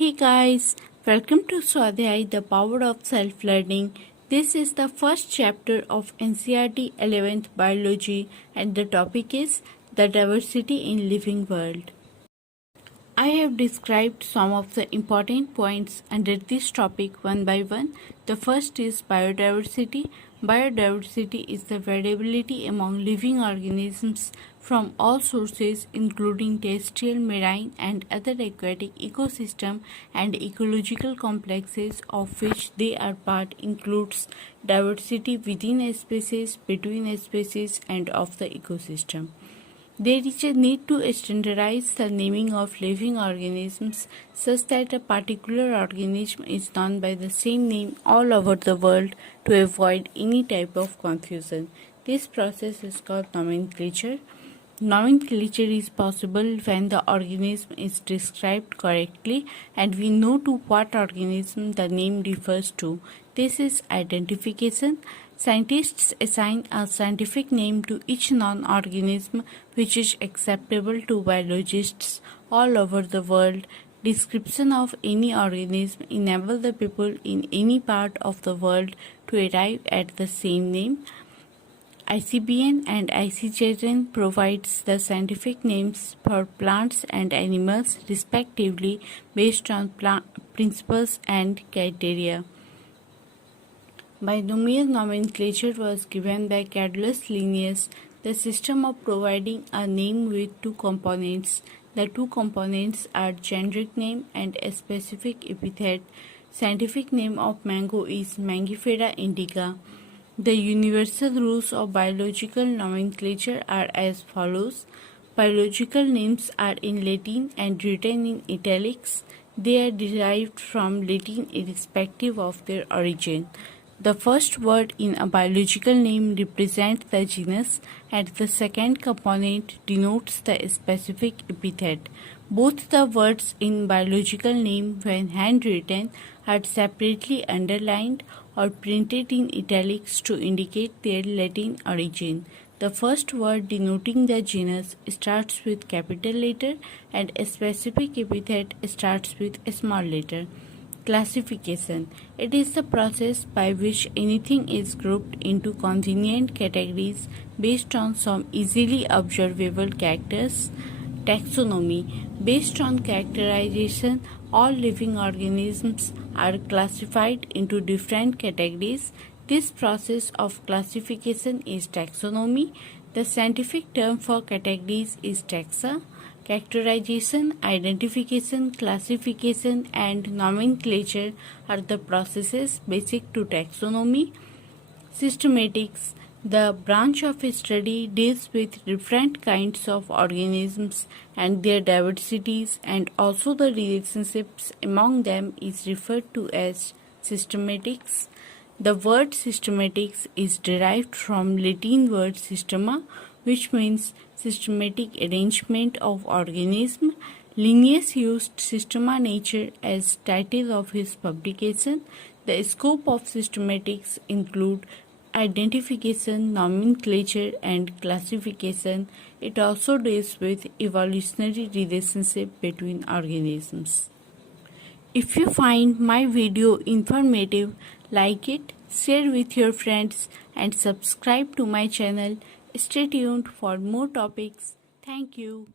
Hey guys, welcome to Swadhyay, the power of self-learning. This is the first chapter of NCERT 11th Biology and the topic is the diversity in living world. I have described some of the important points under this topic one by one. The first is biodiversity. Biodiversity is the variability among living organisms from all sources including terrestrial, marine and other aquatic ecosystem and ecological complexes of which they are part includes diversity within a species, between a species and of the ecosystem. There is a need to standardize the naming of living organisms such that a particular organism is known by the same name all over the world to avoid any type of confusion. This process is called nomenclature. Nomenclature is possible when the organism is described correctly and we know to what organism the name refers to. This is identification. Scientists assign a scientific name to each non-organism which is acceptable to biologists all over the world. Description of any organism enable the people in any part of the world to arrive at the same name. ICBN and ICJN provides the scientific names for plants and animals respectively based on principles and criteria. Bionomial nomenclature was given by Cadellus Linnaeus, the system of providing a name with two components. The two components are generic name and a specific epithet. Scientific name of mango is Mangifera indica. The universal rules of biological nomenclature are as follows. Biological names are in Latin and written in italics. They are derived from Latin irrespective of their origin. The first word in a biological name represents the genus and the second component denotes the specific epithet. Both the words in biological name when handwritten are separately underlined or printed in italics to indicate their Latin origin. The first word denoting the genus starts with capital letter and a specific epithet starts with a small letter. Classification. It is the process by which anything is grouped into convenient categories based on some easily observable characters. Taxonomy. Based on characterization, all living organisms are classified into different categories. This process of classification is taxonomy. The scientific term for categories is taxa. Characterization, identification, classification, and nomenclature are the processes basic to taxonomy. Systematics. The branch of study deals with different kinds of organisms and their diversities and also the relationships among them is referred to as systematics. The word systematics is derived from Latin word systema, which means systematic arrangement of organism. Linnaeus used Systema Naturae as title of his publication. The scope of systematics include identification, nomenclature, and classification. It also deals with evolutionary relationship between organisms. If you find my video informative, like it, share with your friends, and subscribe to my channel. Stay tuned for more topics. Thank you.